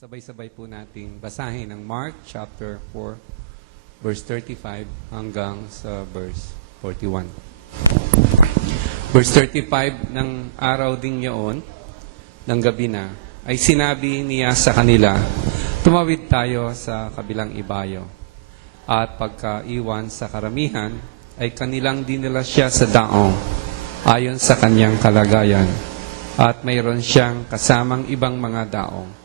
Sabay-sabay po nating basahin ang Mark chapter 4, verse 35 hanggang sa verse 41. Verse 35 ng araw ding yaon, ng gabi na, ay sinabi niya sa kanila, tumawid tayo sa kabilang ibayo. At pagkaiwan sa karamihan, ay kanilang dinala siya sa daong, ayon sa kanyang kalagayan. At mayroon siyang kasamang ibang mga daong.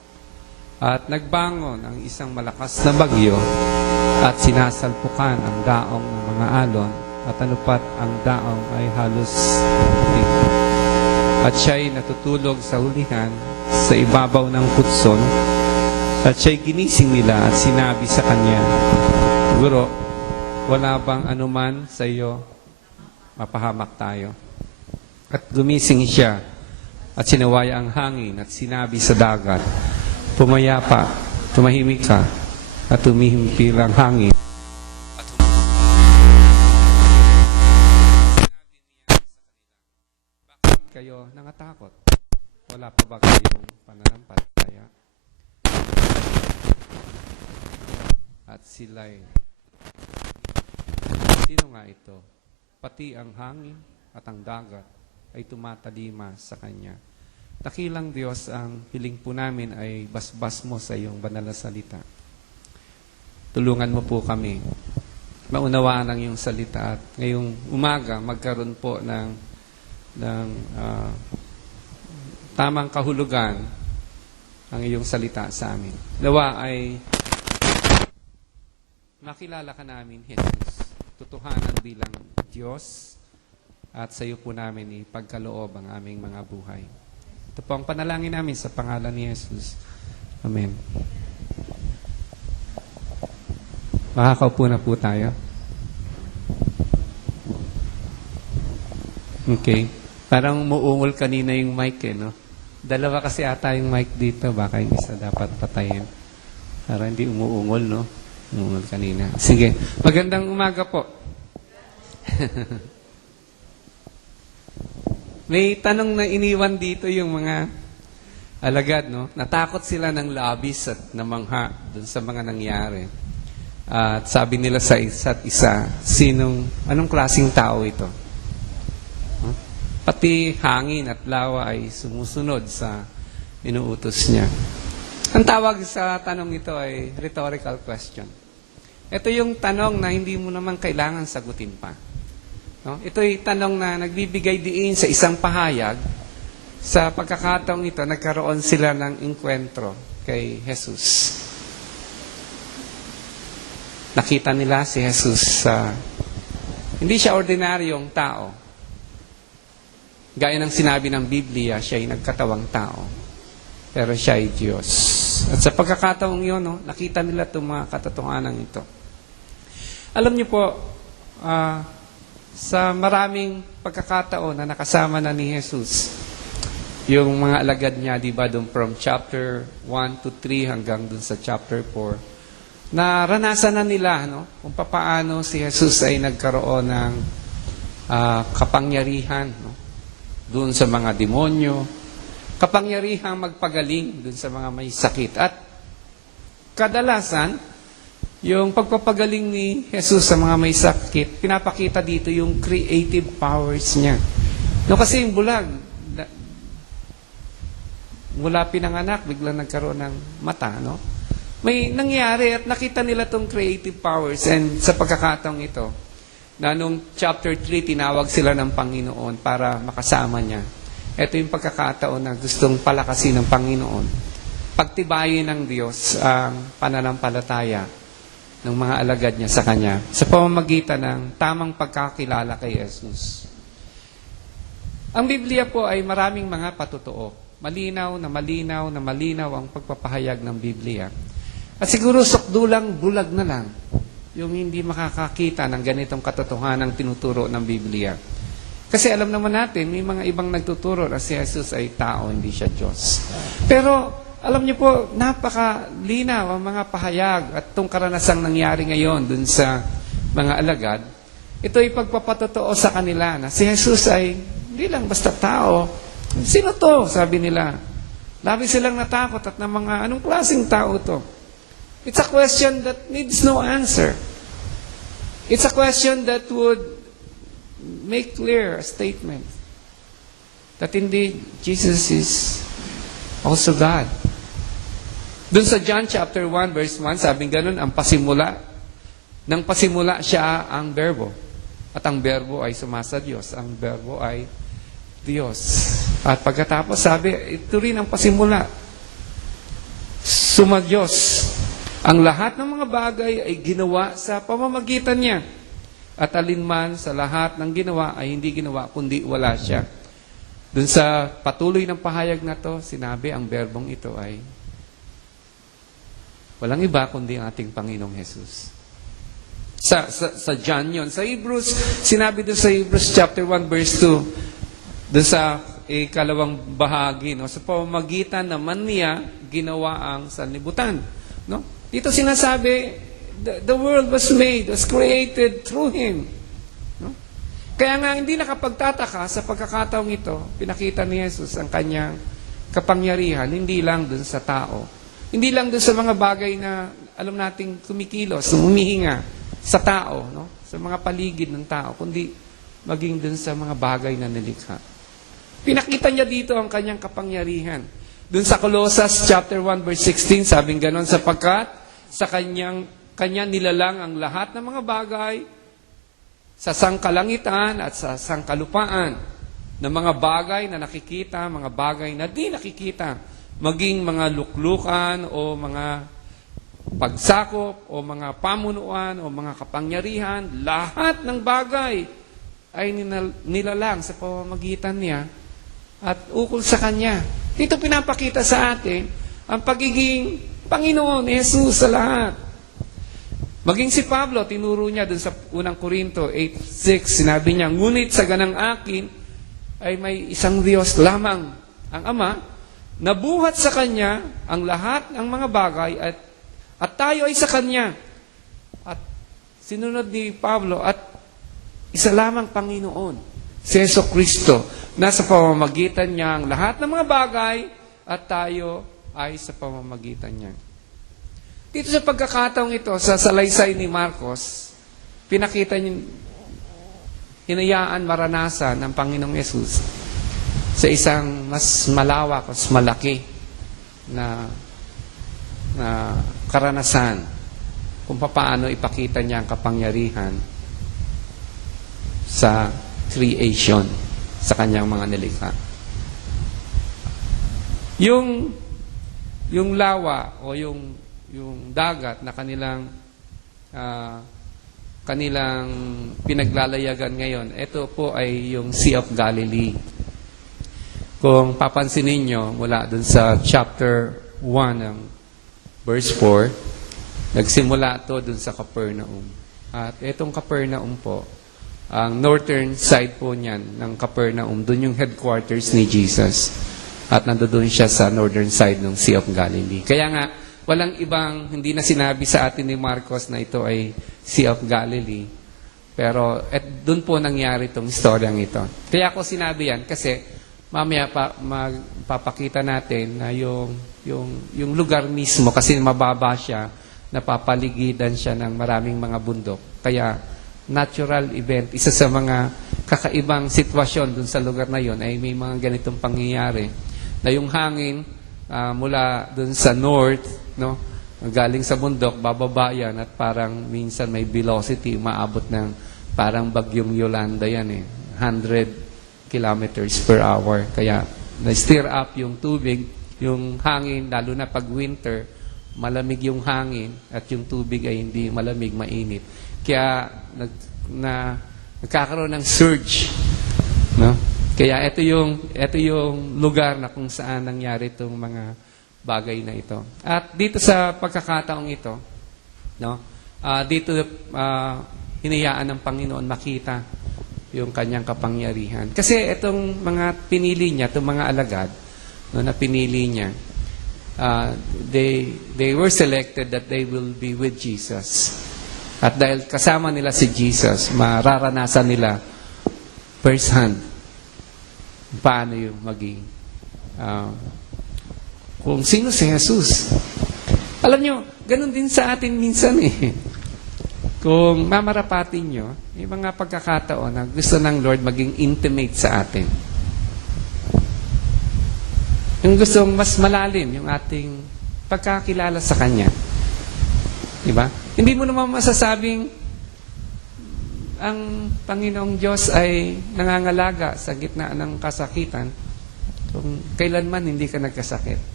At nagbangon ang isang malakas na bagyo at sinasalpukan ang daong ng mga alon at anupat ang daong ay halos putik. At siya'y natutulog sa hulihan sa ibabaw ng putson at siya'y ginising nila at sinabi sa kanya, Guro, wala bang anuman sa iyo? Mapahamak tayo. At gumising siya at sinawaya ang hangin at sinabi sa dagat, Pumayapa, tumahimik ka, at tumihimpil ang hangin. At bakit kayo nangatakot? Wala pa ba kayong pananampalataya? At sila'y, sino nga ito? Pati ang hangin at ang dagat ay tumatalima sa kanya. Dakilang Diyos, ang hiling po namin ay basbas mo sa iyong banal na salita. Tulungan mo po kami. Maunawaan ang iyong salita at ngayong umaga magkaroon po ng tamang kahulugan ang iyong salita sa amin. Nawa ay makilala ka namin, Jesus. Tutuhanan bilang Diyos at sa iyo po namin ipagkaloob ang aming mga buhay. Ito po ang panalangin namin sa pangalan ni Jesus. Amen. Makakaupo na po tayo. Okay. Parang umuungol kanina yung mic no? Dalawa kasi ata yung mic dito. Baka yung isa dapat patayin. Para hindi umuungol, no? Umuungol kanina. Sige. Magandang umaga po. May tanong na iniwan dito yung mga alagad, no? Natakot sila ng labis at namangha dun sa mga nangyari. At sabi nila sa isa't isa, anong klaseng tao ito? Huh? Pati hangin at lawa ay sumusunod sa inuutos niya. Ang tawag sa tanong ito ay rhetorical question. Ito yung tanong na hindi mo naman kailangan sagutin pa. No? Ito'y tanong na nagbibigay diin sa isang pahayag. Sa pagkakataong ito, nagkaroon sila ng enkwentro kay Jesus. Nakita nila si Jesus hindi siya ordinaryong tao. Gaya ng sinabi ng Biblia, siya ay nagkatawang tao. Pero siya ay Diyos. At sa pagkakataong iyon, nakita nila itong mga katotohanan ito. Alam niyo po, sa maraming pagkakataon na nakasama na ni Jesus, yung mga alagad niya, di ba, doon from chapter 1 to 3 hanggang doon sa chapter 4, naranasan na nila, no, kung paano si Jesus ay nagkaroon ng kapangyarihan, no, doon sa mga demonyo, kapangyarihang magpagaling doon sa mga may sakit. At kadalasan, yung pagpapagaling ni Jesus sa mga may sakit, pinapakita dito yung creative powers niya. No, kasi yung bulag, mula pinanganak, biglang nagkaroon ng mata, no? May nangyari at nakita nila tong creative powers. And sa pagkakataong ito, na nung chapter 3, tinawag sila ng Panginoon para makasama niya. Ito yung pagkakataon na gustong palakasin ng Panginoon. Pagtibayin ng Diyos ang pananampalataya ng mga alagad niya sa Kanya sa pamamagitan ng tamang pagkakilala kay Jesus. Ang Biblia po ay maraming mga patotoo. Malinaw na malinaw na malinaw ang pagpapahayag ng Biblia. At siguro sukdulang bulag na lang yung hindi makakakita ng ganitong katotohanan tinuturo ng Biblia. Kasi alam naman natin, may mga ibang nagtuturo na si Jesus ay tao, hindi siya Diyos. Pero alam niyo po, napakalinaw ang mga pahayag at itong karanasang nangyari ngayon dun sa mga alagad. Ito ay pagpapatotoo sa kanila na si Jesus ay hindi lang basta tao. Sino to? Sabi nila. Labi silang natakot at na mga, anong klaseng tao to? It's a question that needs no answer. It's a question that would make clear a statement that indeed Jesus is also God. Doon sa John chapter 1 verse 1, sabing ganun, ang pasimula. Nang pasimula siya ang berbo. At ang berbo ay sumasa Diyos. Ang berbo ay Diyos. At pagkatapos sabi, ito rin ang pasimula. Sumadyos. Ang lahat ng mga bagay ay ginawa sa pamamagitan niya. At alinman sa lahat ng ginawa ay hindi ginawa, kundi wala siya. Doon sa patuloy ng pahayag na to, sinabi ang berbong ito ay walang iba kundi ang ating Panginoong Jesus. Sa John yun. Sa Hebrews, sinabi doon sa Hebrews chapter 1 verse 2, doon sa ikalawang bahagi, no? Sa pamamagitan naman niya, ginawa ang sanlibutan. No? Dito sinasabi, the world was made, was created through Him. No? Kaya nga, hindi nakapagtataka sa pagkakataong ito, pinakita ni Jesus ang kanyang kapangyarihan, hindi lang dun sa tao. Hindi lang dun sa mga bagay na alam nating kumikilos, humihinga sa tao, no? Sa mga paligid ng tao, kundi maging dun sa mga bagay na nilikha. Pinakita niya dito ang kanyang kapangyarihan. Dun sa Colossus chapter 1 verse 16, sabing ganon, sapagkat sa kanya nilalang ang lahat ng mga bagay sa sangkalangitan at sa sangkalupaan, ng mga bagay na nakikita, mga bagay na di nakikita, maging mga luklukan o mga pagsakop o mga pamunuan o mga kapangyarihan, lahat ng bagay ay nilalang sa pamamagitan niya at ukol sa Kanya. Dito pinapakita sa atin ang pagiging Panginoon, Jesus sa lahat. Maging si Pablo, tinuro niya dun sa unang Korinto 8:6, sinabi niya, ngunit sa ganang akin ay may isang Diyos lamang, ang Ama, nabuhat sa Kanya ang lahat ng mga bagay at tayo ay sa Kanya. At sinunod ni Pablo, at isa lamang Panginoon, si Jesucristo, nasa pamamagitan niya ang lahat ng mga bagay at tayo ay sa pamamagitan niya. Dito sa pagkakataong ito, sa salaysay ni Marcos, pinakita niya, hinayaan maranasan ng Panginoong Yesus sa isang mas malawak, mas malaki na karanasan kung paano ipakita niya ang kapangyarihan sa creation, sa kanyang mga nilikha. Yung lawa o yung dagat na kanilang pinaglalayagan ngayon, ito po ay yung Sea of Galilee. Kung papansinin nyo, mula dun sa chapter 1 ng verse 4, nagsimula ito dun sa Capernaum. At itong Capernaum po, ang northern side po niyan ng Capernaum, dun yung headquarters ni Jesus. At nandoon siya sa northern side ng Sea of Galilee. Kaya nga, walang ibang, hindi na sinabi sa atin ni Marcos na ito ay Sea of Galilee. Pero doon po nangyari itong storyang ito. Kaya ako sinabi yan kasi mamaya magpapakita natin na yung lugar mismo, kasi mababa siya, napapaligidan siya ng maraming mga bundok. Kaya natural event, isa sa mga kakaibang sitwasyon dun sa lugar na yon ay may mga ganitong pangyayari. Na yung hangin mula dun sa north, no, galing sa bundok, bababa yan at parang minsan may velocity, maabot ng parang bagyong Yolanda yan 100 kilometers per hour. Kaya na-stir up yung tubig, yung hangin, lalo na pag winter, malamig yung hangin at yung tubig ay hindi malamig, mainit. Kaya nagkakaroon ng surge, no? Kaya ito yung lugar na kung saan nangyari itong mga bagay na ito. At dito sa pagkakataong ito, no? Dito hinayaan ng Panginoon makita yung kanyang kapangyarihan. Kasi itong mga pinili niya, itong mga alagad, no, na pinili niya, they were selected that they will be with Jesus. At dahil kasama nila si Jesus, mararanasan nila first hand paano yung maging kung sino si Jesus. Alam nyo, ganun din sa atin minsan eh. Kung mamarapatin nyo, may mga pagkakataon na gusto ng Lord maging intimate sa atin. Yung gustong mas malalim yung ating pagkakilala sa Kanya. Diba? Hindi mo naman masasabing ang Panginoong Diyos ay nangangalaga sa gitna ng kasakitan kung kailanman hindi ka nagkasakit.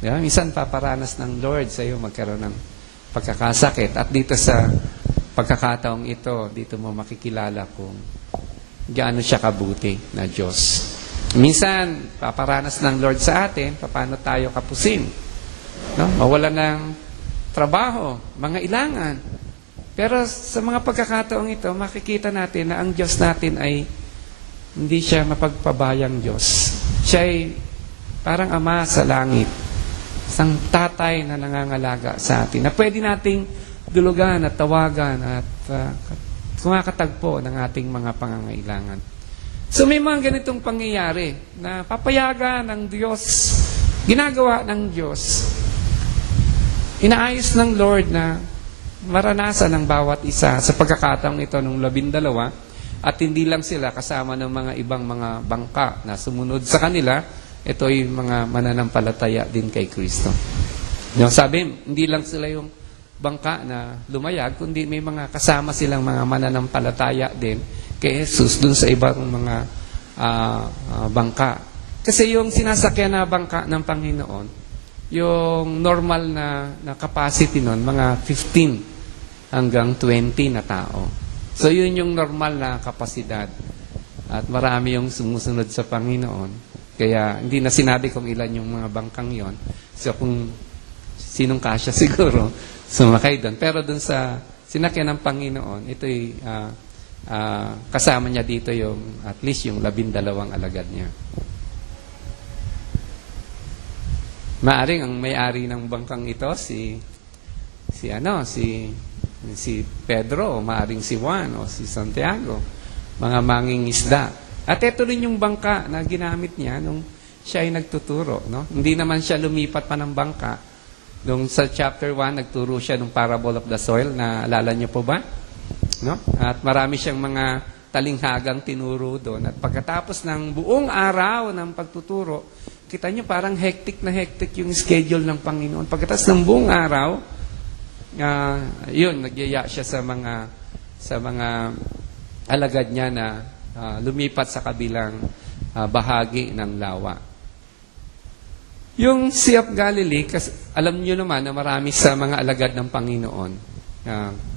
Diba? Minsan paparanas ng Lord sa iyo magkaroon ng pagkakasakit. At dito sa pagkakataong ito, dito mo makikilala kung gaano siya kabuti na Diyos. Minsan, paparanas ng Lord sa atin, paano tayo kapusin. No? Mawala ng trabaho, mga ilangan. Pero sa mga pagkakataong ito, makikita natin na ang Diyos natin ay hindi siya mapagpabayang Diyos. Siya ay parang Ama sa langit. Isang tatay na nangangalaga sa atin. Na pwede nating dulugan at tawagan at kumakatagpo ng ating mga pangangailangan. So may mga ganitong pangyayari na papayagan ng Diyos, ginagawa ng Diyos, inaayos ng Lord na maranasan ng bawat isa sa pagkakataong ito ng 12 at hindi lang sila kasama ng mga ibang mga bangka na sumunod sa kanila, ito ay mga mananampalataya din kay Kristo. Yung sabi, hindi lang sila yung bangka na lumayag, kundi may mga kasama silang mga mananampalataya din kay Jesus dun sa ibang mga bangka. Kasi yung sinasakyan na bangka ng Panginoon, yung normal na capacity nun, mga 15 hanggang 20 na tao. So yun yung normal na kapasidad. At marami yung sumusunod sa Panginoon. Kaya hindi na sinabi kung ilan yung mga bangkang yon. So kung sinong kasya siguro, sumakay doon. Pero doon sa sinakyan ng Panginoon, ito'y kasama niya dito yung at least yung 12 alagad niya. Maaring ang may-ari ng bangkang ito si Pedro, o maaring si Juan o si Santiago, mga mangingisda. At ito rin yung bangka na ginamit niya nung siya ay nagtuturo, no? Hindi naman siya lumipat pa ng bangka. Nung sa chapter 1 nagturo siya ng parable of the soil, na alala niyo po ba? No? At marami siyang mga talinghagang tinuro doon. At pagkatapos ng buong araw ng pagtuturo, kita niyo parang hectic na hectic yung schedule ng Panginoon. Pagkatapos ng buong araw, yun, nagyaya siya sa mga alagad niya na lumipat sa kabilang bahagi ng lawa. Yung Sea of Galilee, kasi alam niyo naman na marami sa mga alagad ng Panginoon.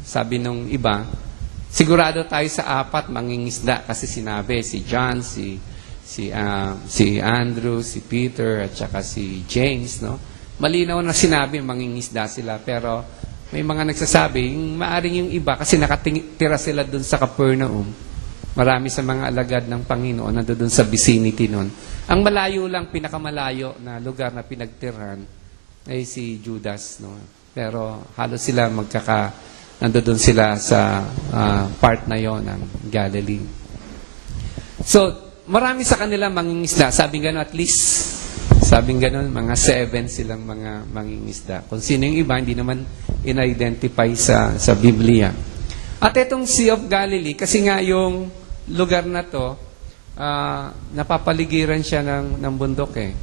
Sabi nung iba, sigurado tayo sa 4 mangingisda kasi sinabi si John, si Andrew, si Peter, at saka si James, no? Malinaw na sinabi mangingisda sila, pero may mga nagsasabi, maaring yung iba kasi nakatira sila dun sa Capernaum. Marami sa mga alagad ng Panginoon na doon sa vicinity nun. Ang malayo lang, pinakamalayo na lugar na pinagtirhan ay si Judas, no? Pero halos sila nandoon sila sa part na yon ng Galilee. So, marami sa kanila mangingisda. Sabing gano'n, at least, mga 7 silang mga mangingisda. Kung sino yung iba, hindi naman in-identify sa Biblia. At itong Sea of Galilee, kasi nga yung lugar na to, napapaligiran siya ng bundok eh.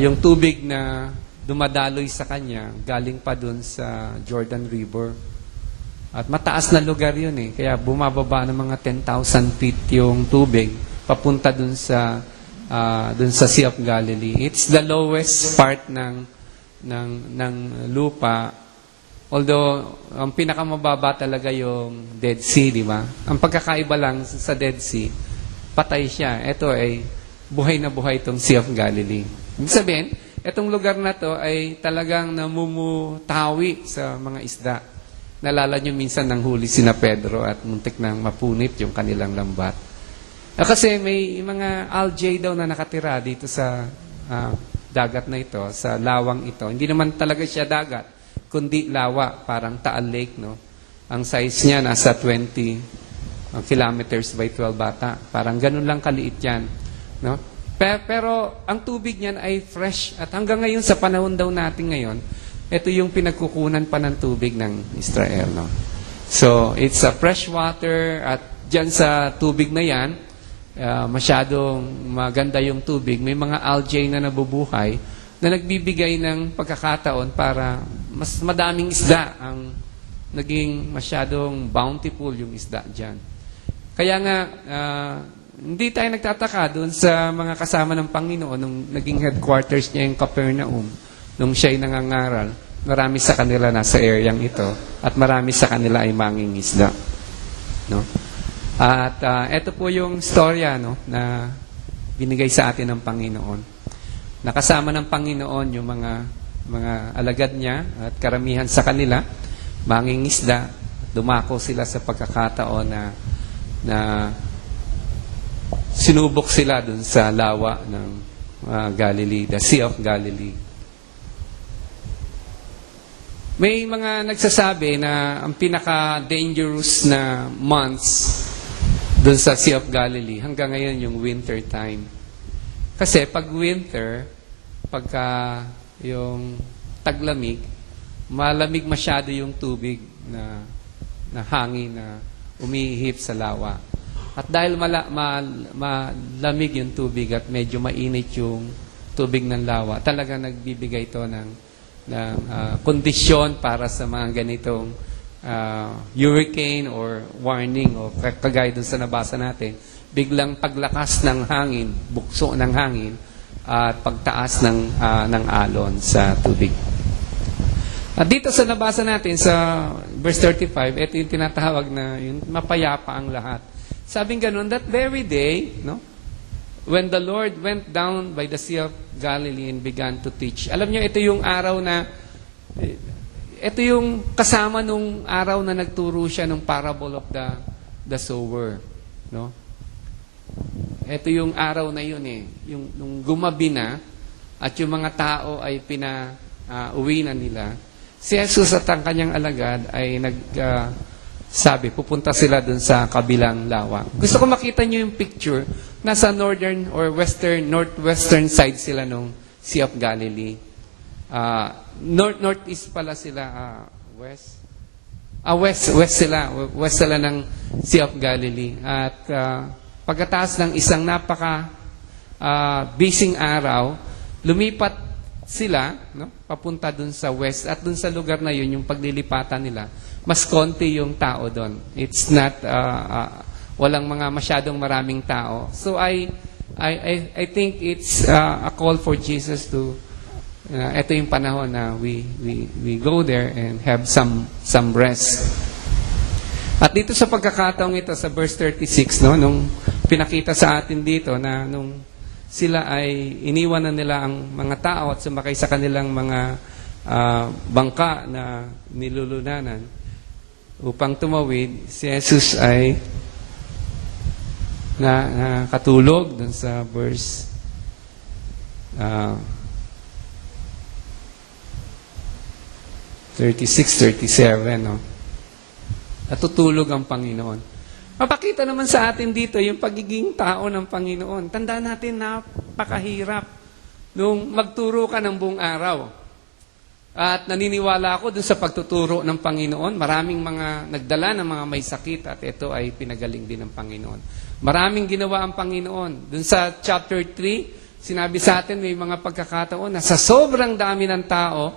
Yung tubig na dumadaloy sa kanya, galing pa dun sa Jordan River. At mataas na lugar yun eh. Kaya bumababa ng mga 10,000 feet yung tubig papunta dun sa Sea of Galilee. It's the lowest part ng lupa. Although, ang pinakamababa talaga yung Dead Sea, di ba? Ang pagkakaiba lang sa Dead Sea, patay siya. Ito ay buhay na buhay itong Sea of Galilee. Ibig sabihin, itong lugar na to ay talagang namumutawi sa mga isda. Nalala nyo minsan nang huli sina Pedro at muntik nang mapunit yung kanilang lambat. Kasi may mga algae daw na nakatira dito sa dagat na ito, sa lawang ito. Hindi naman talaga siya dagat, kundi lawa, parang Taal Lake, no? Ang size niya nasa 20 kilometers by 12 bata. Parang ganun lang kaliit yan, no? Pero ang tubig niyan ay fresh. At hanggang ngayon, sa panahon daw natin ngayon, ito yung pinagkukunan pa ng tubig ng Israel. No? So, it's a fresh water. At dyan sa tubig na yan, masyadong maganda yung tubig. May mga algae na nabubuhay na nagbibigay ng pagkakataon para mas madaming isda ang naging masyadong bountiful yung isda dyan. Kaya nga, hindi tayo nagtataka doon sa mga kasama ng Panginoon nung naging headquarters niya yung Capernaum, nung siya'y nangangaral. Marami sa kanila nasa areang ito at marami sa kanila ay mangingisda. No? At ito po yung storya na binigay sa atin ng Panginoon. Nakasama ng Panginoon yung mga alagad niya at karamihan sa kanila, mangingisda. Dumako sila sa pagkakataon na sinubok sila dun sa lawa ng Galilee, the Sea of Galilee. May mga nagsasabi na ang pinaka-dangerous na months dun sa Sea of Galilee, hanggang ngayon yung winter time. Kasi pag winter, pagka yung taglamig, malamig masyado yung tubig na hangin na umihip sa lawa. At dahil malamig yung tubig at medyo mainit yung tubig ng lawa, talaga nagbibigay ito ng kondisyon para sa mga ganitong hurricane or warning o kagaya dun sa nabasa natin, biglang paglakas ng hangin, bukso ng hangin, at pagtaas ng alon sa tubig. At dito sa nabasa natin sa verse 35, ito yung tinatawag na yung mapayapa ang lahat. Sabing ganun, that very day, when the Lord went down by the Sea of Galilee and began to teach. Alam niyo, ito yung araw ito yung kasama nung araw na nagturo siya ng parable of the sower. No? Ito yung araw na yun nung gumabi na at yung mga tao ay uwi na nila. Si Jesus at ang kanyang alagad ay sabi, pupunta sila dun sa kabilang lawa. Gusto ko makita nyo yung picture. Nasa northern or northwestern side sila nung Sea of Galilee. Northeast pala sila. West? West sila. West sila ng Sea of Galilee. At pagkatapos ng isang busy araw, lumipat sila papunta dun sa west. At dun sa lugar na yun, yung paglilipatan nila, mas konti yung tao doon. It's not, walang mga masyadong maraming tao. So I think it's a call for Jesus to, ito yung panahon na we go there and have some rest. At dito sa pagkakataong ito, sa verse 36, nung pinakita sa atin dito na nung sila ay iniwan na nila ang mga tao at sumakay sa kanilang mga bangka na nilulunanan, upang tumawid, si Jesus ay nakatulog dun sa verse 36, 37. Natutulog ang Panginoon. Mapakita naman sa atin dito yung pagiging tao ng Panginoon. Tandaan natin, napakahirap nung magturo ka ng buong araw. At naniniwala ako dun sa pagtuturo ng Panginoon. Maraming mga nagdala ng mga may sakit at ito ay pinagaling din ng Panginoon. Maraming ginawa ang Panginoon. Dun sa chapter 3, sinabi sa atin may mga pagkakataon na sa sobrang dami ng tao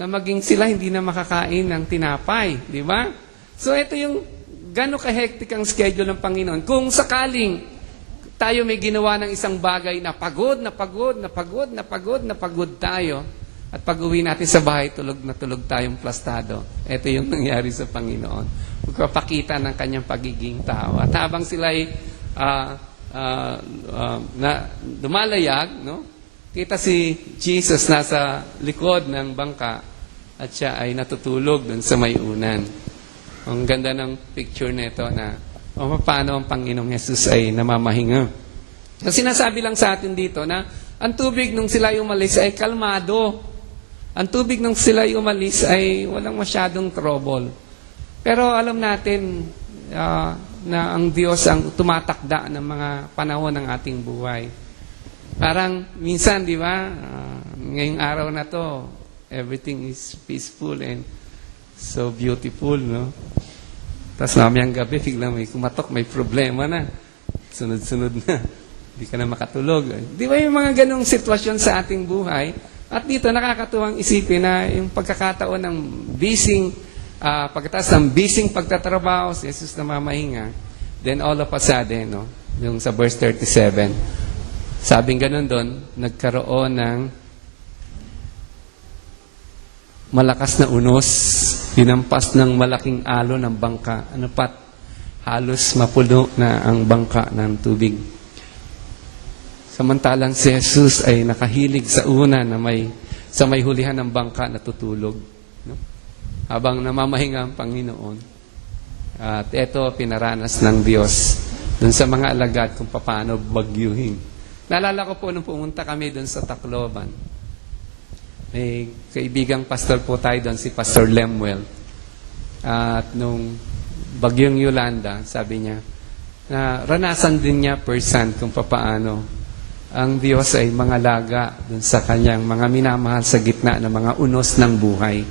na maging sila hindi na makakain ng tinapay. Di ba? So ito yung gano'ng kahektik ang schedule ng Panginoon. Kung sakaling tayo may ginawa ng isang bagay na pagod tayo, at pag uwi natin sa bahay, tulog na tulog tayong plastado. Ito yung nangyari sa Panginoon. Magpapakita ng kanyang pagiging tao. At habang sila ay dumalayag, kita si Jesus nasa likod ng bangka at siya ay natutulog dun sa may unan. Ang ganda ng picture nito na paano ang Panginoong Jesus ay namamahinga. So, sinasabi lang sa atin dito na ang tubig nung sila umalis ay kalmado. Ang tubig nung sila umalis ay walang masyadong trouble. Pero alam natin na ang Diyos ang tumatakda ng mga panahon ng ating buhay. Parang minsan, di ba, ngayong araw na to, everything is peaceful and so beautiful, no? Tapos mamayang gabi, biglang may kumatok, may problema na. Sunod-sunod na. Hindi ka na makatulog. Di ba yung mga ganong sitwasyon sa ating buhay? At dito, nakakatuwang isipin na yung pagkakataon ng pagkatapos ng bising pagtatrabaho, si Jesus na mamahinga, then all of a sudden, no, yung sa verse 37, sabing ganun doon, nagkaroon ng malakas na unos, hinampas ng malaking alon ng bangka. Ano pat, halos mapuno na ang bangka ng tubig. Samantalang si Jesus ay nakahilig sa una na sa may hulihan ng bangka natutulog. No? Habang namamahinga ang Panginoon. At ito pinaranas ng Diyos dun sa mga alagad kung paano bagyuhin. Naalala ko po nung pumunta kami dun sa Tacloban. May kaibigang pastor po tayo doon, si Pastor Lemuel. At nung bagyong Yolanda, sabi niya, na ranasan din niya person kung paano ang Diyos ay mangalaga doon sa kanyang mga minamahal sa gitna ng mga unos ng buhay.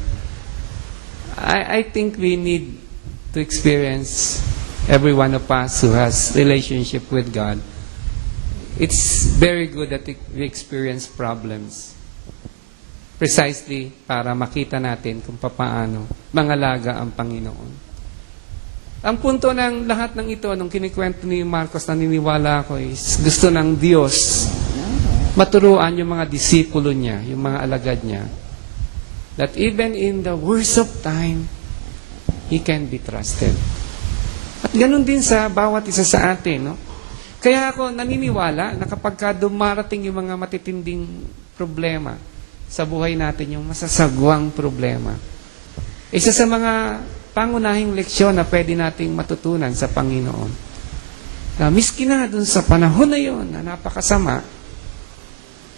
I think we need to experience, every one of us who has relationship with God, it's very good that we experience problems. Precisely para makita natin kung paano mangalaga ang Panginoon. Ang punto ng lahat ng ito, nung kinikwento ni Marcos, naniniwala ako, is gusto ng Diyos maturuan yung mga disipulo niya, yung mga alagad niya, that even in the worst of time, He can be trusted. At ganun din sa bawat isa sa atin. No? Kaya ako naniniwala na kapag dumarating yung mga matitinding problema sa buhay natin, yung masasagwang problema, isa sa mga pangunahing leksyon na pwede nating matutunan sa Panginoon, na miski na dun sa panahon na yun, na napakasama,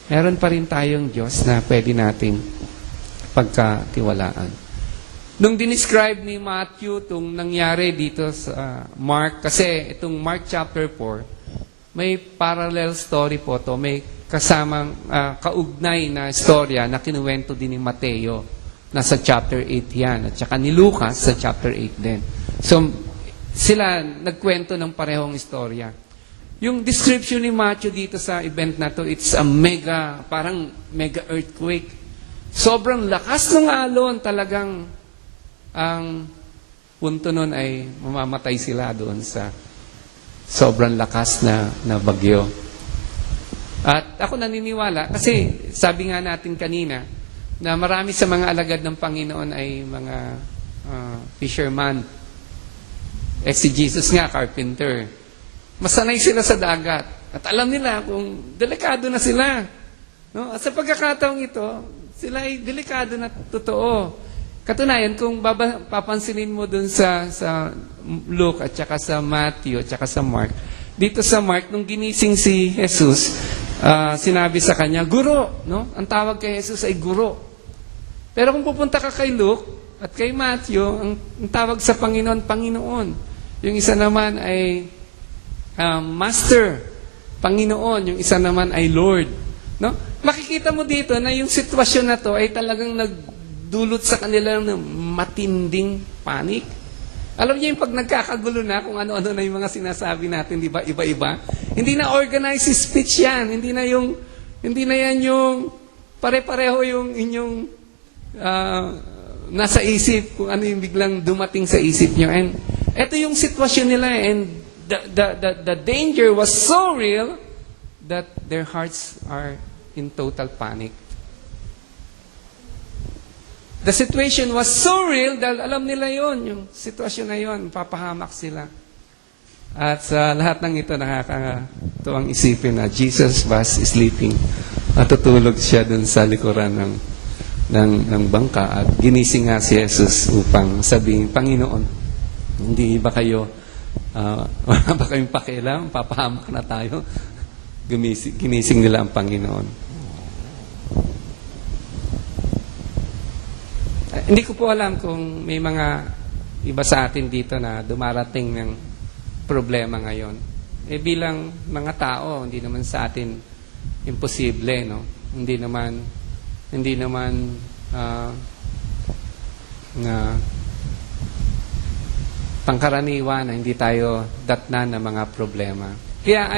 meron pa rin tayong Diyos na pwede nating pagkatiwalaan. Nung dinescribe ni Matthew itong nangyari dito sa Mark, kasi itong Mark chapter 4, may parallel story po to, may kasamang kaugnay na istorya na kinuwento din ni Mateo. Nasa chapter 8 yan. At saka ni Lucas sa chapter 8 din. So, sila nagkwento ng parehong istorya. Yung description ni Matthew dito sa event na to, it's a parang mega earthquake. Sobrang lakas ng alon, talagang ang punto nun ay mamamatay sila doon sa sobrang lakas na bagyo. At ako naniniwala, kasi sabi nga natin kanina, na marami sa mga alagad ng Panginoon ay mga fisherman. Si Jesus nga, carpenter. Masanay sila sa dagat. At alam nila kung delikado na sila. No? At sa pagkakataong ito, sila ay delikado na totoo. Katunayan, kung papansinin mo dun sa Luke at saka sa Matthew at saka sa Mark, dito sa Mark, nung ginising si Jesus, sinabi sa kanya, Guro. No? Ang tawag kay Jesus ay Guro. Pero kung pupunta ka kay Luke at kay Matthew, ang tawag sa Panginoon, Panginoon. Yung isa naman ay Master, Panginoon. Yung isa naman ay Lord. No? Makikita mo dito na yung sitwasyon na to ay talagang nagdulot sa kanila ng matinding panic. Alam niyo yung pag nagkakagulo na kung ano-ano na yung mga sinasabi natin, di ba, iba-iba? Hindi na organized speech yan. Hindi na yan yung pare-pareho yung inyong nasa isip, kung ano yung biglang dumating sa isip nyo. And ito yung sitwasyon nila, and the danger was so real that their hearts are in total panic. The situation was so real dahil alam nila yon, yung sitwasyon na yon, papahamak sila. At sa lahat ng ito, nakakatuwang isipin na Jesus was sleeping. Natutulog siya dun sa likuran ng bangka at ginising nga si Jesus upang sabihin, Panginoon, hindi ba kayo, wala ba kayong pakialam? Papahamak na tayo. Ginising nila ang Panginoon. Hindi ko po alam kung may mga iba sa atin dito na dumarating ng problema ngayon. Bilang mga tao, hindi naman sa atin imposible, no? Hindi naman na pangkaraniwan na hindi tayo datnan ng mga problema. Kaya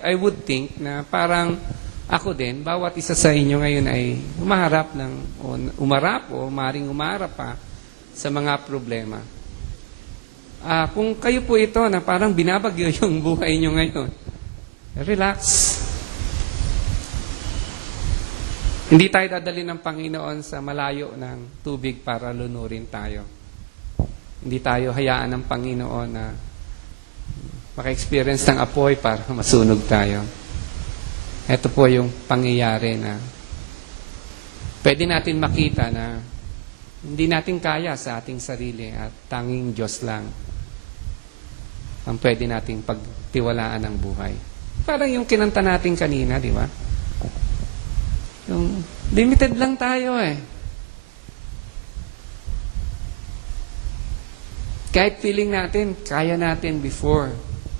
I would think na parang ako din, bawat isa sa inyo ngayon ay umarap o maring umarap pa sa mga problema. Kung kayo po ito na parang binabagyo yung buhay nyo ngayon, relax. Hindi tayo dadali ng Panginoon sa malayo ng tubig para lunurin tayo. Hindi tayo hayaan ng Panginoon na maka-experience ng apoy para masunog tayo. Ito po yung pangyayari na pwede natin makita na hindi natin kaya sa ating sarili at tanging Diyos lang ang pwede nating pagtiwalaan ng buhay. Parang yung kinanta natin kanina, di ba? Yung limited lang tayo eh. Kahit feeling natin, kaya natin before.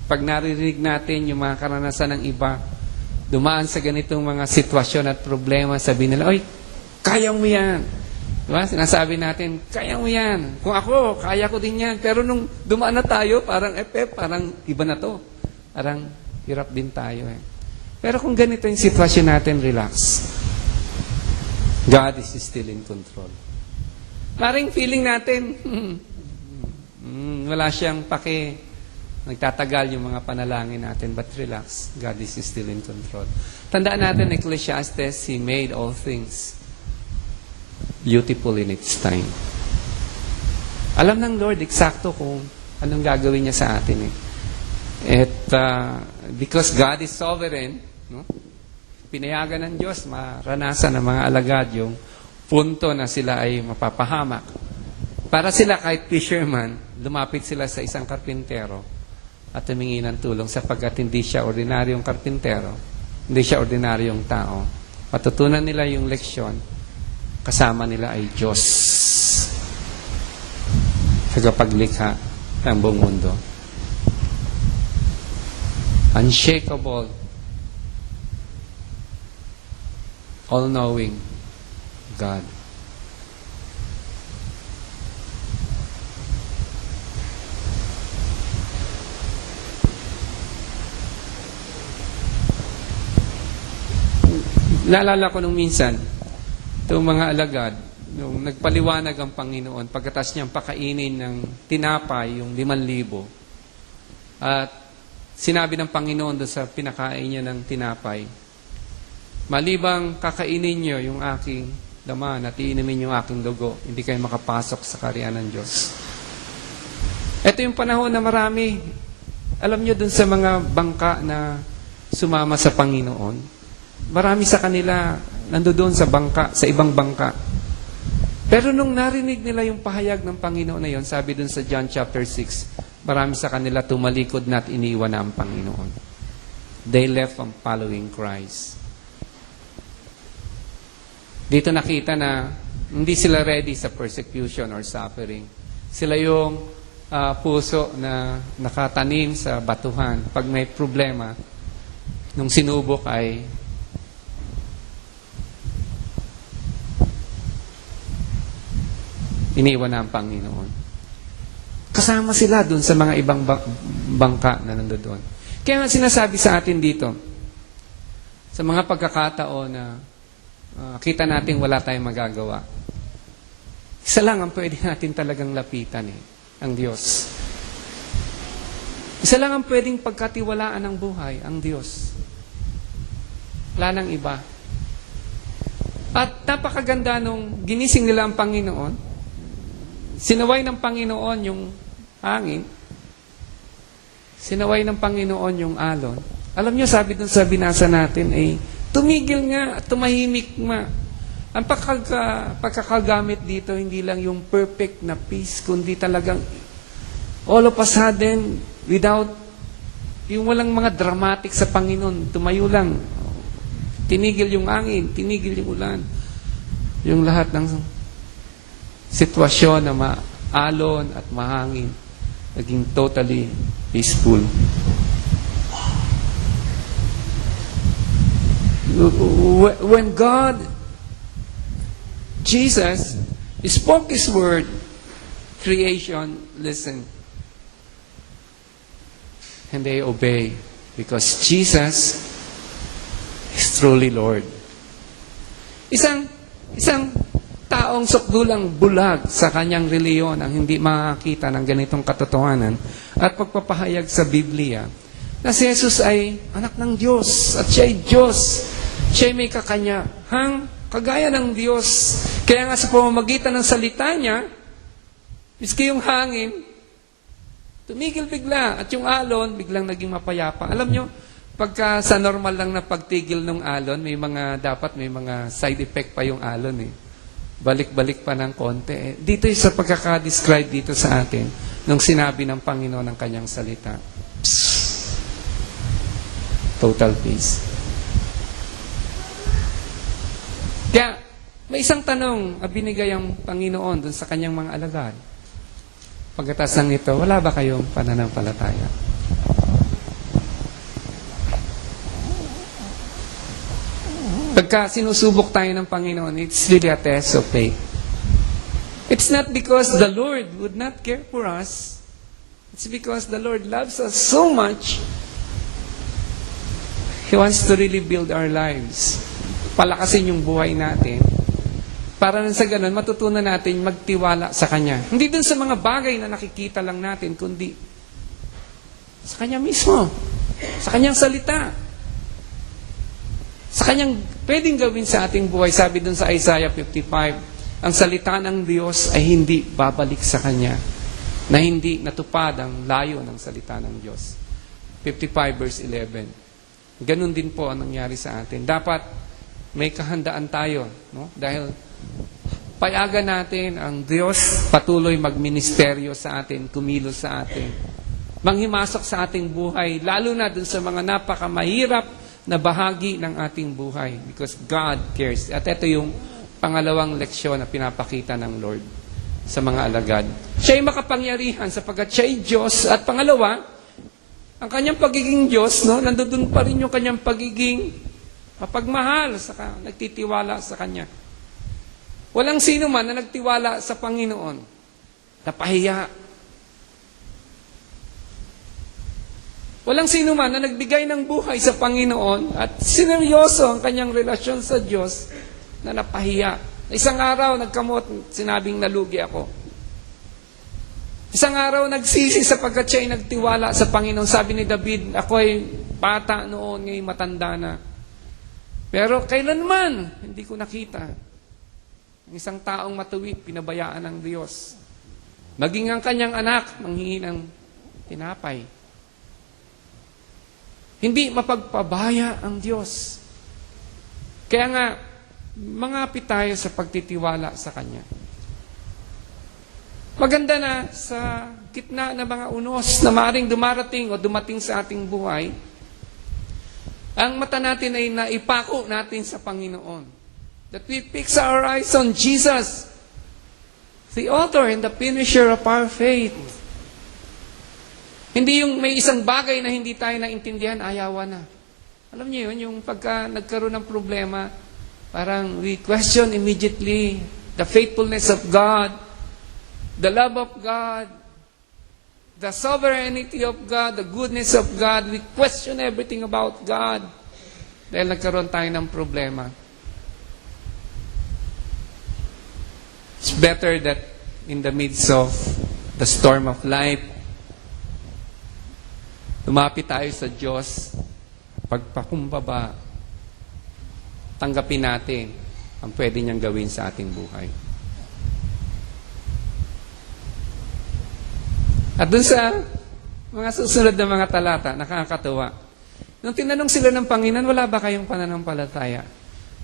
Pag naririnig natin yung mga karanasan ng iba, dumaan sa ganitong mga sitwasyon at problema, sabihin nila, oy, kaya mo yan. Diba? Sinasabi natin, kaya mo yan. Kung ako, kaya ko din yan. Pero nung dumaan na tayo, parang parang iba na to. Parang hirap din tayo eh. Pero kung ganito yung sitwasyon natin, relax. God is still in control. Maring feeling natin, wala siyang pake. Nagtatagal yung mga panalangin natin, but relax. God is still in control. Tandaan natin, Ecclesiastes, He made all things beautiful in its time. Alam ng Lord, eksakto kung anong gagawin niya sa atin eh. At because God is sovereign, no? Pinayagan ng Diyos, maranasan ng mga alagad yung punto na sila ay mapapahamak. Para sila kahit fisherman, lumapit sila sa isang karpintero at humingi ng tulong sapagkat hindi siya ordinaryong karpintero, hindi siya ordinaryong tao. Matutunan nila yung leksyon, kasama nila ay Diyos. Tagapaglikha ng buong mundo. Unshakable, all-knowing God. Naalala ko nung minsan, itong mga alagad, nung nagpaliwanag ang Panginoon, pagkatas niyang pakainin ng tinapay, yung 5,000, at sinabi ng Panginoon doon sa pinakain niya ng tinapay, malibang kakainin niyo yung aking laman at iinumin yung aking dugo, hindi kayo makapasok sa kaharian ng Diyos. Ito yung panahon na marami, alam niyo dun sa mga bangka na sumama sa Panginoon, marami sa kanila nandoon sa bangka, sa ibang bangka. Pero nung narinig nila yung pahayag ng Panginoon na yon, sabi dun sa John chapter 6, marami sa kanila tumalikod na at iniwan na ang Panginoon. They left from following Christ. Dito nakita na hindi sila ready sa persecution or suffering. Sila yung puso na nakatanim sa batuhan. Pag may problema, nung sinubok ay iniwan na ang Panginoon. Kasama sila dun sa mga ibang bangka na nandoon. Kaya nga sinasabi sa atin dito, sa mga pagkakataon na kita natin wala tayong magagawa. Isa lang ang pwede natin talagang lapitan ang Diyos. Isa lang ang pwedeng pagkatiwalaan ng buhay, ang Diyos. Wala nang iba. At napakaganda nung ginising nila ang Panginoon, sinaway ng Panginoon yung hangin, sinaway ng Panginoon yung alon. Alam niyo, sabi dun sa binasa natin tumigil nga, tumahimik nga. Ang pagkakagamit dito, hindi lang yung perfect na peace, kundi talagang all of a sudden, without, yung walang mga dramatic sa Panginoon, tumayo lang. Tinigil yung angin, tinigil yung ulan. Yung lahat ng sitwasyon na maalon at mahangin, naging totally peaceful. When God, Jesus, spoke His word, creation listened. And they obey. Because Jesus is truly Lord. Isang taong sukdulang bulag sa kanyang reliyon ang hindi makakita ng ganitong katotohanan at pagpapahayag sa Biblia na si Jesus ay anak ng Diyos at siya ay Diyos. Siya ay may kakanyahang kagaya ng Diyos. Kaya nga sa pamamagitan ng salita niya, miski yung hangin, tumigil bigla at yung alon, biglang naging mapayapa. Alam nyo, pagka sa normal lang na pagtigil ng alon, may mga side effect pa yung alon eh. Balik-balik pa ng konti. Dito yung sa pagkaka-describe dito sa atin nung sinabi ng Panginoon ng kanyang salita. Psst. Total peace. Kaya, may isang tanong na binigay ang Panginoon dun sa kanyang mga alagad. Pagkatas ng ito, wala ba kayong pananampalataya? Pagka sinusubok tayo ng Panginoon, it's really a test of faith. It's not because the Lord would not care for us. It's because the Lord loves us so much. He wants to really build our lives. Palakasin yung buhay natin. Para sa ganun, matutunan natin magtiwala sa Kanya. Hindi dun sa mga bagay na nakikita lang natin, kundi sa Kanya mismo. Sa Kanyang salita. Sa Kanyang pwedeng gawin sa ating buhay. Sabi dun sa Isaiah 55, ang salita ng Diyos ay hindi babalik sa Kanya, na hindi natupad ang layo ng salita ng Diyos. 55 verse 11. Ganun din po ang nangyari sa atin. Dapat may kahandaan tayo, no? Dahil payagan natin ang Diyos patuloy magministeryo sa atin, kumilos sa atin, manghimasok sa ating buhay, lalo na dun sa mga napakamahirap na bahagi ng ating buhay. Because God cares. At ito yung pangalawang leksyon na pinapakita ng Lord sa mga alagad. Siya ay makapangyarihan sapagkat siya ay Diyos. At pangalawa, ang kanyang pagiging Diyos, no, nandoon pa rin yung kanyang pagiging mapagmahal, nagtitiwala sa Kanya. Walang sino man na nagtiwala sa Panginoon, napahiya. Walang sino man na nagbigay ng buhay sa Panginoon at sineryoso ang kanyang relasyon sa Diyos na napahiya. Isang araw, nagkamot, sinabing nalugi ako. Isang araw nagsisi sapagkat siya ay nagtiwala sa Panginoon. Sabi ni David, ako ay bata noon, ngayon matanda na. Pero kailanman, hindi ko nakita. Ang isang taong matuwid, pinabayaan ng Diyos. Maging ang kanyang anak, manghingi ng tinapay. Hindi mapagpabaya ang Diyos. Kaya nga, mangapit tayo sa pagtitiwala sa Kanya. Maganda na sa gitna ng mga unos na maaaring dumarating o dumating sa ating buhay, ang mata natin ay naipako natin sa Panginoon. That we fix our eyes on Jesus, the author and the finisher of our faith. Hindi yung may isang bagay na hindi tayo naintindihan, ayawan na. Alam niyo yun, yung pagka nagkaroon ng problema, parang we question immediately the faithfulness of God, the love of God, the sovereignty of God, the goodness of God. We question everything about God dahil nagkaroon tayo ng problema. It's better that in the midst of the storm of life, lumapit tayo sa Diyos, pagpakumbaba, tanggapin natin ang pwede niyang gawin sa ating buhay. At dun sa mga susunod na mga talata, nakakatuwa. Nung tinanong sila ng Panginoon, wala ba kayong pananampalataya?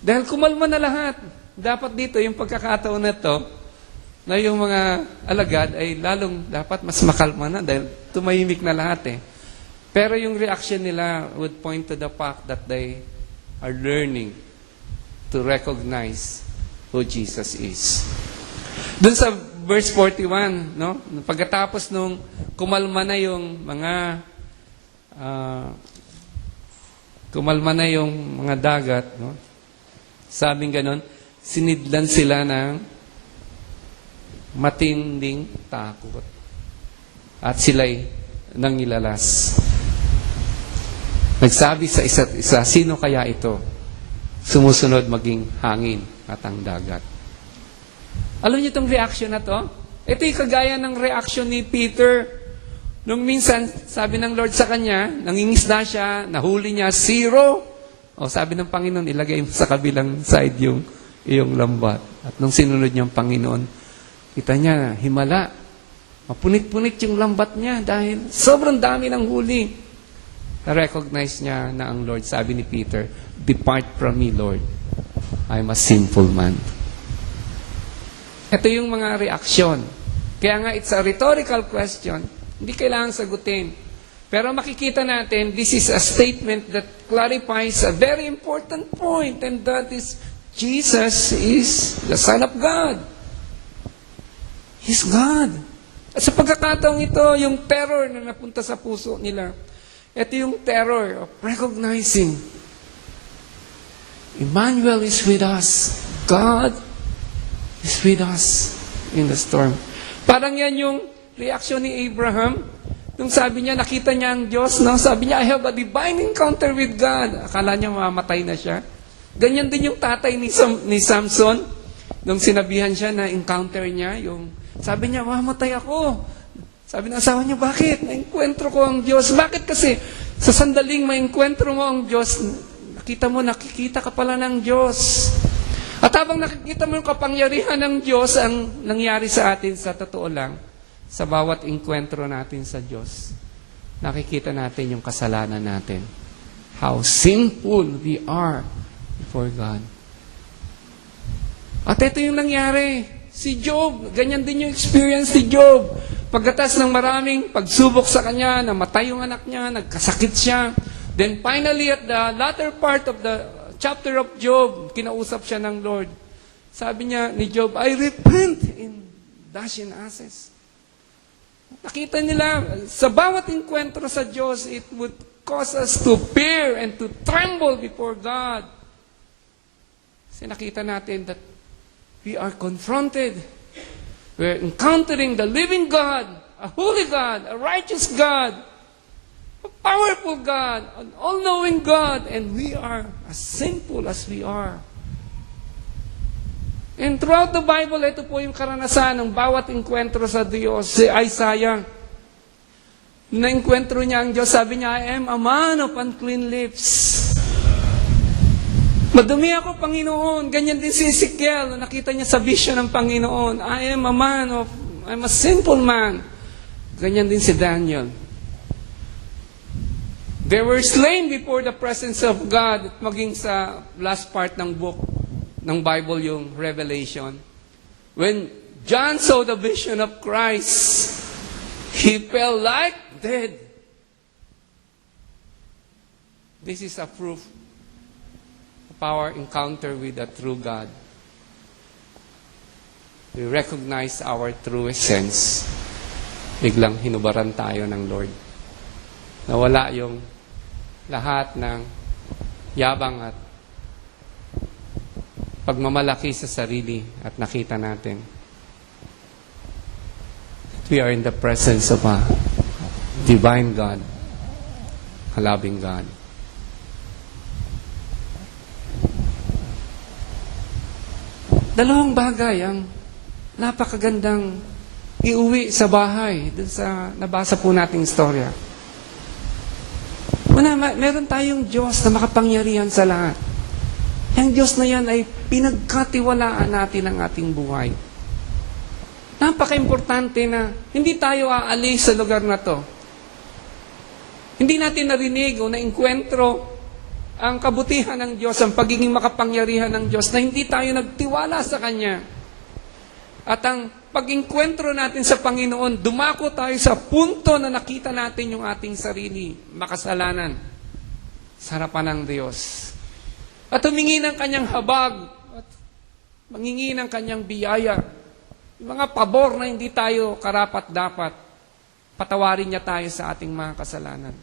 Dahil kumalma na lahat. Dapat dito, yung pagkakataon na to, na yung mga alagad ay lalong dapat mas makalma na dahil tumahimik na lahat eh. Pero yung reaction nila would point to the fact that they are learning to recognize who Jesus is. Dun sa verse 41, no? Pagkatapos nung kumalma na yung mga kumalma na yung mga dagat, no? Sabing ganon, sinidlan sila ng matinding takot. At sila'y nangilalas. Nagsabi sa isa't isa, sino kaya ito? Sumusunod maging hangin at ang dagat. Alam niyo itong reaction na to? Ito yung kagaya ng reaction ni Peter. Nung minsan, sabi ng Lord sa kanya, nangingisda siya, nahuli niya, 0. O sabi ng Panginoon, ilagay mo sa kabilang side yung iyong lambat. At nung sinunod niyang Panginoon, kita niya, himala. Mapunit-punit yung lambat niya dahil sobrang dami ng huli. Na-recognize niya na ang Lord, sabi ni Peter, depart from me, Lord. I'm a sinful man. Ito yung mga reaksyon. Kaya nga, it's a rhetorical question. Hindi kailangan sagutin. Pero makikita natin, this is a statement that clarifies a very important point, and that is, Jesus is the Son of God. He's God. At sa pagkakataong ito, yung terror na napunta sa puso nila, ito yung terror of recognizing Emmanuel is with us. God is with us in the storm. Parang yan yung reaksyon ni Abraham. Nung sabi niya, nakita niya ang Diyos, no? Sabi niya, I have a divine encounter with God. Akala niya mamamatay na siya. Ganyan din yung tatay ni Samson. Nung sinabihan siya na encounter niya, sabi niya, mamamatay ako. Sabi ng asawa niya, bakit? Naengkwentro ko ang Diyos. Bakit kasi? Sa sandaling maengkwentro mo ang Diyos, nakikita ka pala ng Diyos. At habang nakikita mo yung kapangyarihan ng Diyos, ang nangyari sa atin sa totoo lang, sa bawat engkwentro natin sa Diyos, nakikita natin yung kasalanan natin. How sinful we are before God. At ito yung nangyari. Si Job, ganyan din yung experience ni Job. Pagkatas ng maraming pagsubok sa kanya, namatay yung anak niya, nagkasakit siya. Then finally, at the latter part of the chapter of Job, kinausap siya ng Lord. Sabi niya ni Job, I repent in dash and ashes. Nakita nila, sa bawat enkwentro sa Diyos, it would cause us to fear and to tremble before God. Kasi nakita natin that we are confronted. We're encountering the living God, a holy God, a righteous God, a powerful God, an all-knowing God, and we are as sinful as we are. And throughout the Bible, ito po yung karanasan ng bawat enkwentro sa Diyos. Si Isaiah, na-enkwentro niya ang Diyos, sabi niya, I am a man of unclean lips. Madumi ako, Panginoon. Ganyan din si Ezekiel, nakita niya sa vision ng Panginoon, I'm a sinful man. Ganyan din si Daniel. They were slain before the presence of God. At maging sa last part ng book ng Bible, yung Revelation. When John saw the vision of Christ, he fell like dead. This is a proof of our encounter with the true God. We recognize our true essence. Biglang hinubaran tayo ng Lord. Nawala yung lahat ng yabang at pagmamalaki sa sarili at nakita natin that we are in the presence of a divine God, a loving God. Dalawang bagay ang napakagandang iuwi sa bahay dun sa nabasa po nating istorya. Una, meron tayong Diyos na makapangyarihan sa lahat. Ang Diyos na yan ay pinagkatiwalaan natin ang ating buhay. Napaka-importante na hindi tayo aalis sa lugar na to. Hindi natin narinig o naengkwentro ang kabutihan ng Diyos, ang pagiging makapangyarihan ng Diyos na hindi tayo nagtiwala sa Kanya. At ang pag-engkwentro natin sa Panginoon, dumako tayo sa punto na nakita natin yung ating sarili, makasalanan, sa harapan ng Diyos. At humingi ng Kanyang habag, at mangingi ng Kanyang biyaya. Yung mga pabor na hindi tayo karapat-dapat, patawarin niya tayo sa ating mga kasalanan.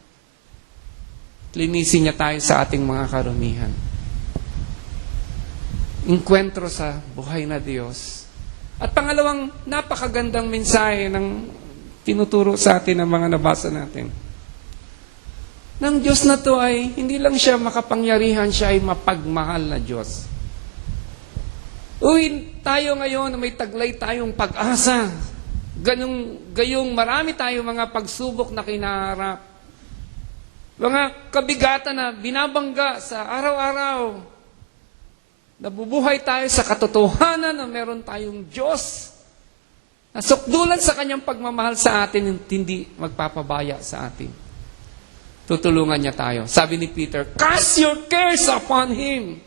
Linisin niya tayo sa ating mga karumihan. Enkwentro sa buhay na Diyos. At pangalawang, napakagandang mensahe ng tinuturo sa atin ng mga nabasa natin. Ng Diyos na to ay hindi lang siya makapangyarihan, siya ay mapagmahal na Diyos. Uy, tayo ngayon na may taglay tayong pag-asa. Gayong marami tayong mga pagsubok na kinaharap. Mga kabigatan na binabangga sa araw-araw. Nabubuhay tayo sa katotohanan na meron tayong Diyos. Nasukdulan sa kanyang pagmamahal sa atin, hindi magpapabaya sa atin. Tutulungan niya tayo. Sabi ni Peter, cast your cares upon Him.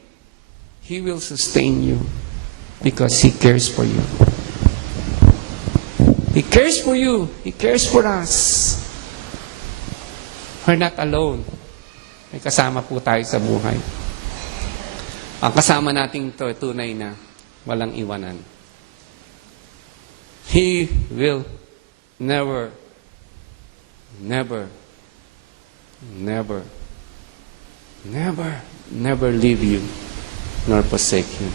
He will sustain you because He cares for you. He cares for you. He cares for us. We're not alone. May kasama po tayo sa buhay. Ang kasama nating to, tunay na walang iwanan. He will never, never, never, never, never leave you nor forsake you.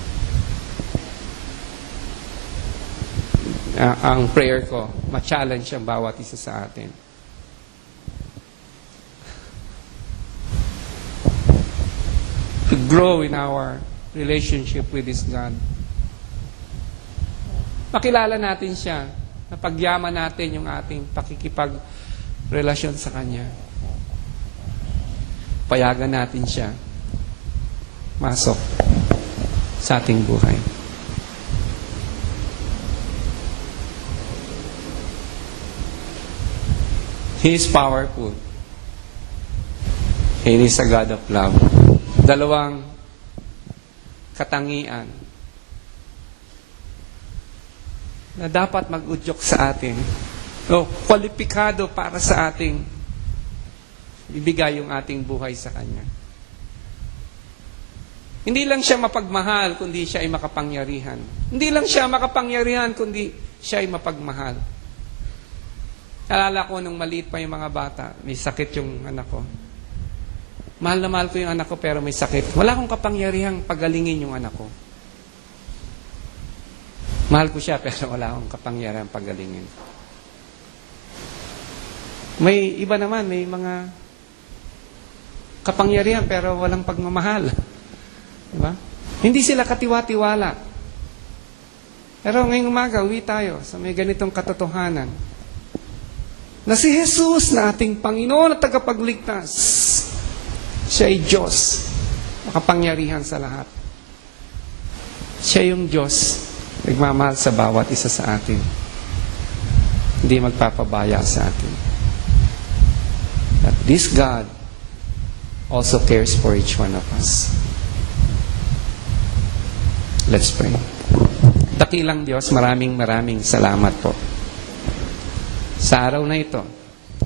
Ang prayer ko, ma-challenge ang bawat isa sa atin. To grow in our relationship with this God. Makilala natin siya. Napagyaman natin yung ating pakikipag-relasyon sa Kanya. Payagan natin siya masok sa ating buhay. He is powerful. He is a God of love. Dalawang katangian na dapat mag-udyok sa atin. Kwalipikado para sa ating ibigay yung ating buhay sa Kanya. Hindi lang siya mapagmahal, kundi siya ay makapangyarihan. Hindi lang siya makapangyarihan, kundi siya ay mapagmahal. Alala ko nung maliit pa yung mga bata, may sakit yung anak ko. Mahal na mahal ko yung anak ko pero may sakit. Wala akong kapangyarihang pagalingin yung anak ko. Mahal ko siya pero wala akong kapangyarihang pagalingin. May iba naman, may mga kapangyarihan pero walang pagmamahal. Diba? Hindi sila katiwa-tiwala. Pero ngayong umaga, uwi tayo sa may ganitong katotohanan na si Jesus na ating Panginoon at tagapagligtas, siya ay Diyos, makapangyarihan sa lahat. Siya yung Diyos, nagmamahal sa bawat isa sa atin. Hindi magpapabaya sa atin. That this God also cares for each one of us. Let's pray. Dakilang Diyos, maraming salamat po. Sa araw na ito,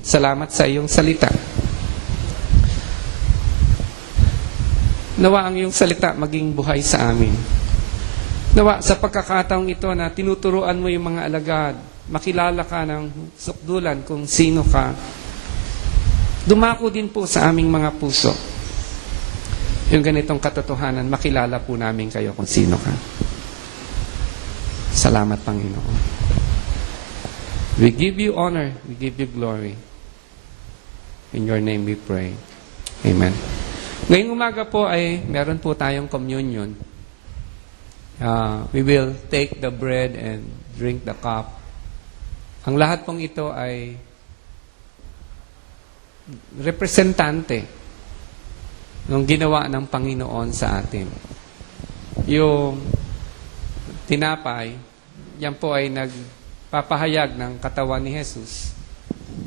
salamat sa iyong salita. Nawa ang iyong salita maging buhay sa amin. Nawa sa pagkakataong ito na tinuturuan mo yung mga alagad, makilala ka ng sukdulan kung sino ka. Dumako din po sa aming mga puso. Yung ganitong katotohanan, makilala po namin kayo kung sino ka. Salamat, Panginoon. We give you honor, we give you glory. In your name we pray. Amen. Ngayong umaga po ay meron po tayong communion. We will take the bread and drink the cup. Ang lahat pong ito ay representante ng ginawa ng Panginoon sa atin. Yung tinapay, yan po ay nagpapahayag ng katawan ni Jesus.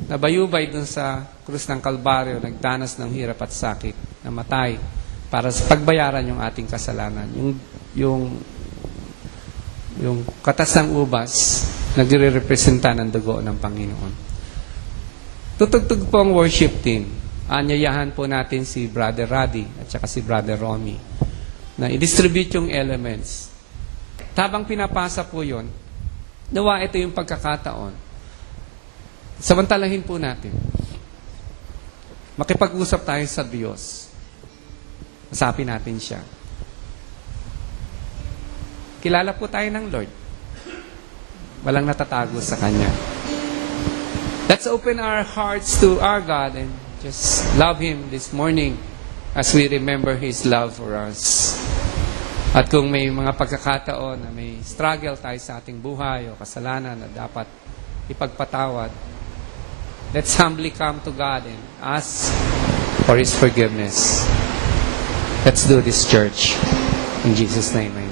Nabayubay dun sa krus ng Kalbaryo, nagdanas ng hirap at sakit, namatay para sa pagbayaran yung ating kasalanan. Yung katas ng ubas, nagre-representa ng dugo ng Panginoon. Tutugtog po ang worship team. Anyayahan po natin si Brother Raddy at saka si Brother Romy na i-distribute yung elements. Habang pinapasa po yun, nawa ito yung pagkakataon. Samantalahin po natin makipag-usap tayo sa Diyos. Usapin natin siya. Kilala po tayo ng Lord. Walang natatago sa Kanya. Let's open our hearts to our God and just love Him this morning as we remember His love for us. At kung may mga pagkakataon na may struggle tayo sa ating buhay o kasalanan na dapat ipagpatawad, let's humbly come to God and ask for His forgiveness. Let's do this, church. In Jesus' name, amen.